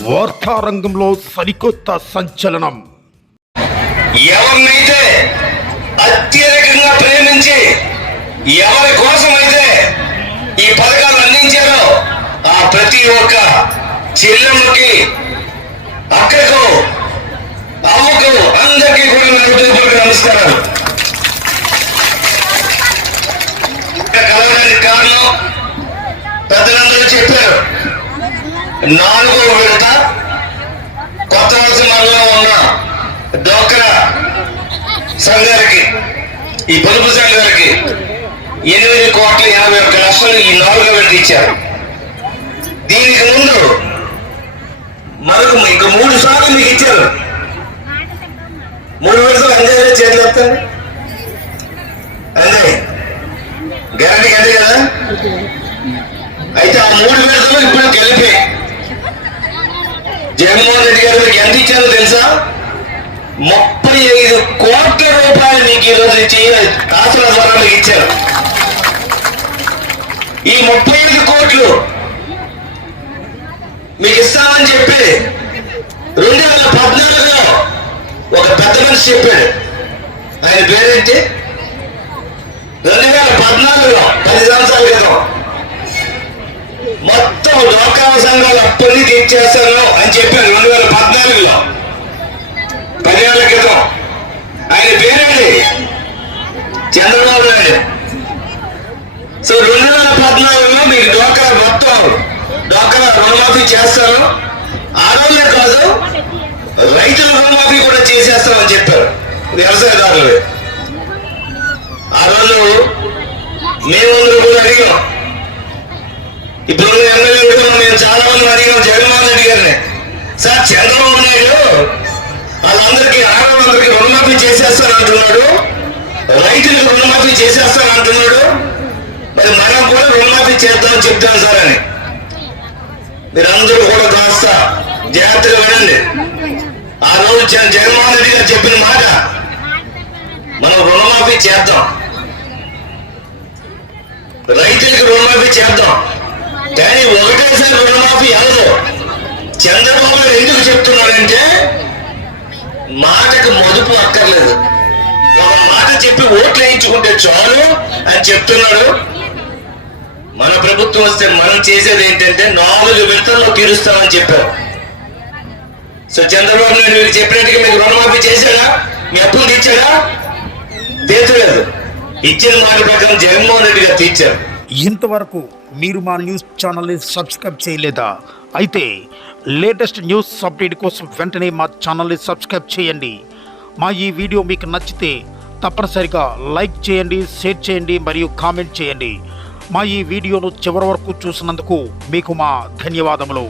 వార్తారంగంలో సరికొత్త సంచలనం. ఎవరినైతే అత్యధికంగా ప్రేమించి ఎవరి కోసమైతే ఈ పథకాలు అందించారో ఆ ప్రతి ఒక్క చెల్లెమ్మకి అక్కకు అమ్మకు అందరికీ కూడా నా ఉద్యోగులకు నమస్కారాలు. కలవడానికి కారణం పెద్దలందరూ చెప్పారు. నాలుగో విడత కొత్త రోజు మండలంలో ఉన్న. డోక్రా సంఘానికి ఈ పొదుపు సంఘానికి ఎనిమిది కోట్ల యాభై ఒక్క లక్షలు ఈ నాలుగో విడత ఇచ్చారు. దీనికి ముందు మనకు మీకు మూడు సార్లు మీకు ఇచ్చారు. మూడు విడతలు అందే చేతులు ఎత్తండి. అందే గ్యారంటీ అంతే కదా? అయితే ఆ మూడు విడతలు ఇప్పుడు కలిపి జగన్మోహన్ రెడ్డి గారు మీకు ఎంత ఇచ్చారో తెలుసా? ముప్పై ఐదు కోట్ల రూపాయలు మీకు ఈరోజు ఇచ్చి ఆసరా ద్వారా మీకు ఇచ్చారు. ఈ ముప్పై ఐదు కోట్లు మీకు ఇస్తామని చెప్పి రెండు వేల పద్నాలుగులో ఒక పెద్ద మనిషి చెప్పాడు. ఆయన పేరేంటి? రెండు వేల పద్నాలుగులో పది సంవత్సరాల క్రితం మొత్తం డోకా సంఘాలు అప్పటి అని చెప్పి రెండు వేల పద్నాలుగులో పదేళ్ళ క్రితం ఆయన పేరేంటి? చంద్రబాబు నాయుడు. సో రెండు వేల పద్నాలుగులో మీకు డోకరా మొత్తం డోకరా రుణమాఫీ చేస్తారు. ఆ రోజే కాదు రైతుల రుణమాఫీ కూడా చేసేస్తామని చెప్పారు వ్యవసాయదారులు. ఆ రోజు మేము కూడా అడిగాం. ఇప్పుడు ఎమ్మెల్యే నేను చాలా మంది అడిగాను జగన్మోహన్ రెడ్డి గారిని. సార్ చంద్రబాబు నాయుడు వాళ్ళందరికీ ఆడవాళ్ళందరికీ రుణమాఫీ చేసేస్తాను అంటున్నాడు రైతులకు రుణమాఫీ చేసేస్తాను అంటున్నాడు మరి మనం కూడా రుణమాఫీ చేద్దామని చెప్తాం సార్ అని. మీరందరూ కూడా కాస్త జాగ్రత్తగా వినండి. ఆ రోజు జగన్మోహన్ రెడ్డి గారు చెప్పిన మాట మనం రుణమాఫీ చేద్దాం. రైతులకు రుణమాఫీ చేద్దాం. కానీ ఒకటేసారి రుణమాఫీ అవ్వదు. చంద్రబాబు గారు ఎందుకు చెప్తున్నాడంటే మాటకు మొదుపు అక్కర్లేదు. ఒక మాట చెప్పి ఓట్లు వేయించుకుంటే చాలు అని చెప్తున్నాడు. మన ప్రభుత్వం వస్తే మనం చేసేది ఏంటంటే నాలుగు విడతల్లో తీరుస్తామని చెప్పారు. సో చంద్రబాబు నాయుడు మీరు చెప్పినట్టుగా మీకు రుణమాఫీ చేశాడా? మీ అప్పులు తీర్చాడా? తీర్చలేదు. ఇచ్చిన మాట ప్రకారం జగన్మోహన్ రెడ్డి గారు తీర్చారు. ఇంతవరకు మీరు మా న్యూస్ ఛానల్ని సబ్స్క్రైబ్ చేయలేదా? అయితే లేటెస్ట్ న్యూస్ అప్డేట్ కోసం వెంటనే మా ఛానల్ని సబ్స్క్రైబ్ చేయండి. మా ఈ వీడియో మీకు నచ్చితే తప్పనిసరిగా లైక్ చేయండి షేర్ చేయండి మరియు కామెంట్ చేయండి. మా ఈ వీడియోను చివరి వరకు చూసినందుకు మీకు మా ధన్యవాదములు.